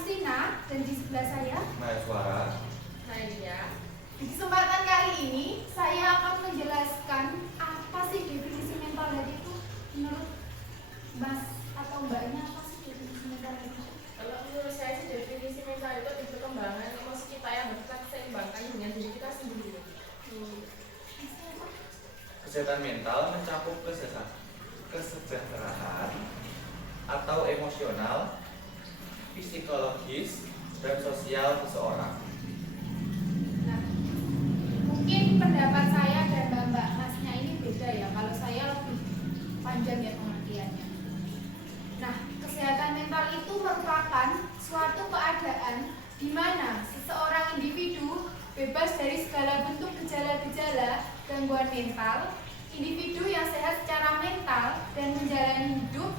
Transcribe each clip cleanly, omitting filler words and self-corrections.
Agustina dan di sebelah saya Maheswara. Nadia. Di kesempatan kali ini saya akan menjelaskan apa sih definisi mental health itu menurut Mas atau Mbaknya. Apa sih definisi mental health itu? Kalau menurut saya sih definisi mental itu perkembangan emosi kita yang harus kita seimbangkan dengan diri kita sendiri. Kesehatan mental mencakup kesejahteraan atau emosional, psikologis, dan sosial seseorang. Nah, mungkin pendapat saya dan Mbak Masnya ini beda ya. Kalau saya lebih panjang ya pengertiannya. Nah, kesehatan mental itu merupakan suatu keadaan di mana seseorang individu bebas dari segala bentuk gejala-gejala gangguan mental, individu yang sehat secara mental dan menjalani hidup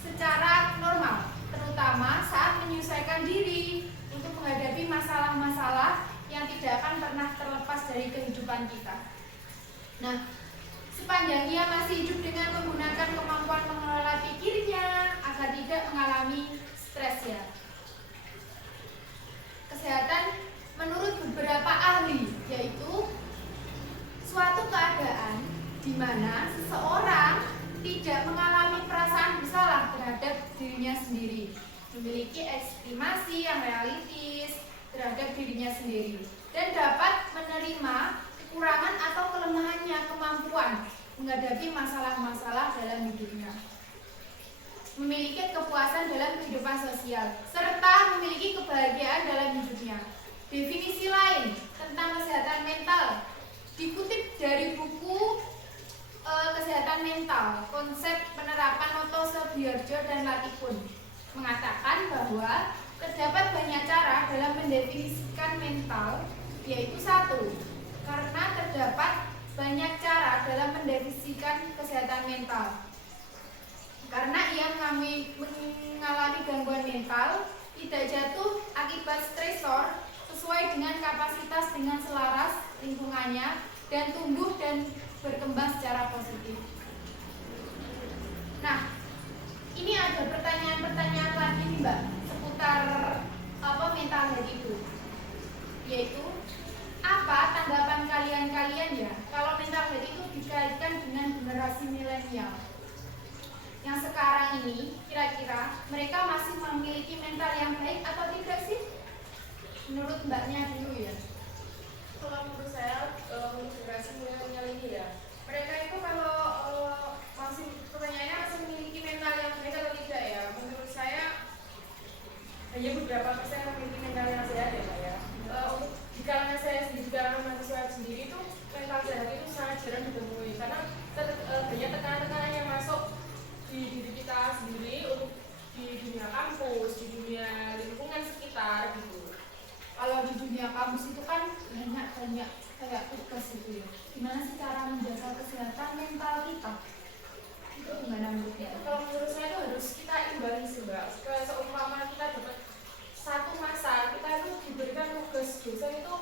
secara normal, terutama saat menyesuaikan diri untuk menghadapi masalah-masalah yang tidak akan pernah terlepas dari kehidupan kita. Nah, sepanjang ia masih hidup dengan menggunakan kemampuan mengelola pikirnya agar tidak mengalami stres ya. Kesehatan menurut beberapa ahli yaitu suatu keadaan di mana seseorang tidak mengalami perasaan bersalah terhadap dirinya sendiri, memiliki estimasi yang realistis terhadap dirinya sendiri, dan dapat menerima kekurangan atau kelemahannya kemampuan menghadapi masalah-masalah dalam hidupnya, memiliki kepuasan dalam kehidupan sosial, serta memiliki kebahagiaan dalam hidupnya. Definisi lain tentang kesehatan mental dikutip dari buku Kesehatan Mental, Konsep Penerapan Otto Sugiharto dan Latifun, mengatakan bahwa terdapat banyak cara dalam mendefinisikan mental, yaitu satu, karena terdapat banyak cara dalam mendefinisikan kesehatan mental. Karena ia mengalami gangguan mental, tidak jatuh akibat stresor sesuai dengan kapasitas dengan selaras lingkungannya dan tumbuh dan berkembang secara positif. Nah, ini ada pertanyaan-pertanyaan lagi nih Mbak seputar mental health itu, yaitu apa tanggapan kalian ya kalau mental health itu dikaitkan dengan generasi milenial yang sekarang ini, kira-kira mereka masih memiliki mental yang baik atau tidak sih? Menurut Mbaknya dulu ya. Kalau menurut saya, untuk generasi milenial ini ya, mereka itu kalau masih pertanyaannya masih memiliki mental yang baik atau tidak ya? Menurut saya hanya beberapa persen memiliki mental yang sehat ya Pak ya. Untuk di kalangan saya sendiri, di kalangan mahasiswa sendiri itu mental sehat itu sangat jarang ditemui karena banyak tekanan-tekanan yang masuk di diri kita sendiri untuk di dunia kampus, di dunia lingkungan sekitar gitu. Kalau di dunia kampus itu kan banyak kayak tugas gitu ya. Gimana sih cara menjaga kesehatan mental kita? Itu gimana menurutnya? Kalau menurut saya itu harus kita imbangi sih Mbak. Seumpama kita dapat satu masa, kita itu diberikan tugas dosen itu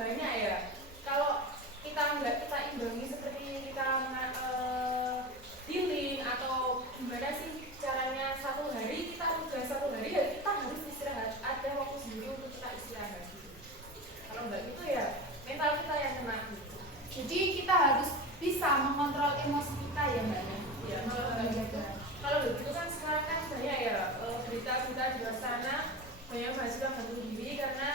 banyak ya. Kalau kita imbangi seperti kita healing atau gimana sih caranya satu hari kita tugas satu hari ya kita harus istirahat, ada waktu sendiri untuk kita istirahat gitu. Kalau enggak gitu ya mental kita yang kena gitu. Jadi kita harus bisa mengontrol emosi kita ya Mbak ya. Ya kalau begitu kan sekarang kan banyak ya berita-berita di luar sana, banyak mahasiswa gantung diri karena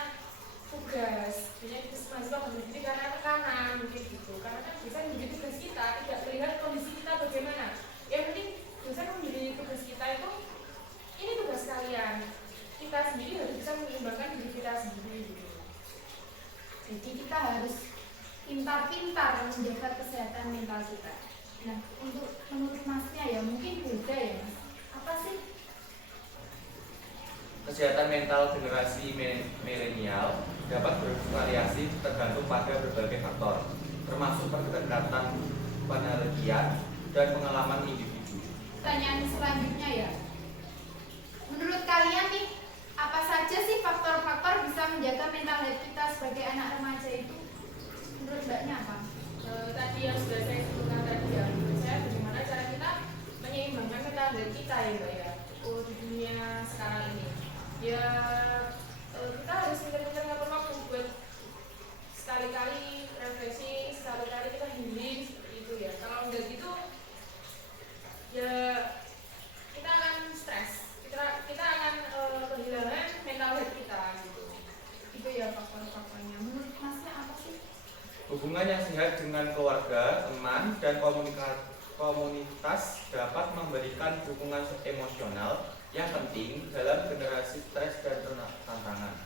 tugas, banyak mahasiswa gantung diri karena tekanan mungkin gitu. Karena kan dosen menjadi tugas kita, tidak melihat kondisi kita bagaimana. Yang penting dosen menjadi tugas kita itu ini tugas kalian. Kita sendiri harus bisa menyeimbangkan diri kita sendiri gitu. Jadi kita harus pintar-pintar menjaga kesehatan mental kita. Nah, untuk menurut Masnya ya mungkin beda ya Mas. Apa sih? Kesehatan mental generasi milenial dapat bervariasi tergantung pada berbagai faktor, termasuk pendekatan penelitian dan pengalaman individu. Pertanyaan selanjutnya ya. Menurut kalian nih, apa saja sih faktor-faktor bisa menjaga mental health kita sebagai anak remaja itu? Menurut Mbaknya apa? Tadi yang sudah saya sebutkan tadi ya, menurut saya bagaimana cara kita menyeimbangkan mental health kita ya Mbak ya, di dunia sekarang ini. Ya juga generasi stres dan tantangan.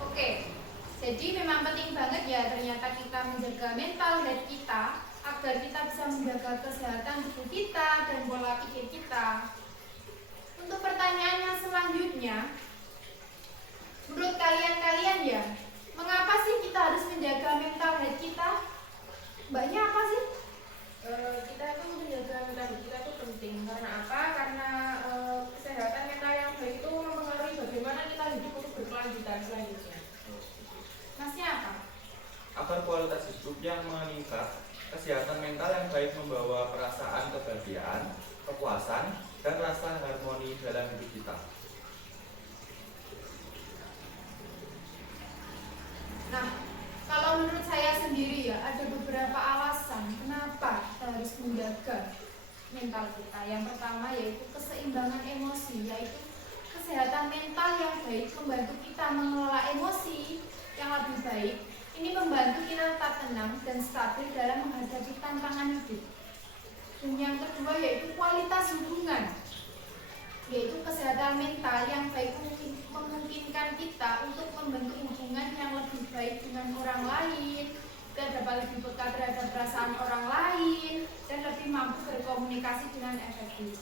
Oke, jadi memang penting banget ya ternyata kita menjaga mental health kita agar kita bisa menjaga kesehatan tubuh kita dan pola pikir kita. Untuk pertanyaan yang selanjutnya, menurut kalian ya, mengapa sih kita harus menjaga mental health kita? Mbaknya apa sih? Kita itu menjaga mental kita itu penting karena apa? Karena kesehatan mental yang baik itu mempengaruhi bagaimana kita hidup untuk berkelanjutan selanjutnya. Masnya apa? Agar kualitas hidup yang meningkat, kesehatan mental yang baik membawa perasaan kebahagiaan, kepuasan, dan rasa harmoni dalam hidup kita. Nah, kalau menurut saya sendiri ya, ada beberapa alasan kenapa kita harus menjaga mental kita. Yang pertama yaitu keseimbangan emosi, yaitu kesehatan mental yang baik membantu kita mengelola emosi yang lebih baik. Ini membantu kita tetap tenang dan stabil dalam menghadapi tantangan hidup. Dan yang kedua yaitu kualitas hubungan, yaitu kesehatan mental yang baik memungkinkan kita untuk membentuk hubungan yang lebih baik dengan orang lain, kita dapat lebih peka terhadap perasaan orang lain, dan lebih mampu berkomunikasi dengan efektif.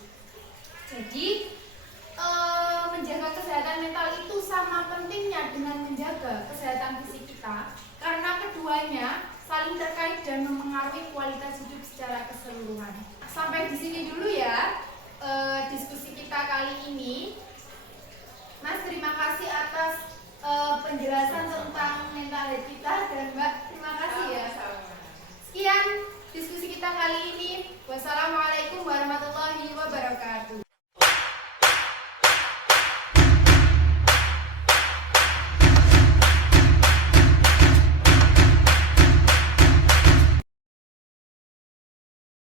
Jadi, menjaga kesehatan mental itu sama pentingnya dengan menjaga kesehatan fisik kita, karena keduanya saling terkait dan mempengaruhi kualitas hidup secara keseluruhan. Sampai di sini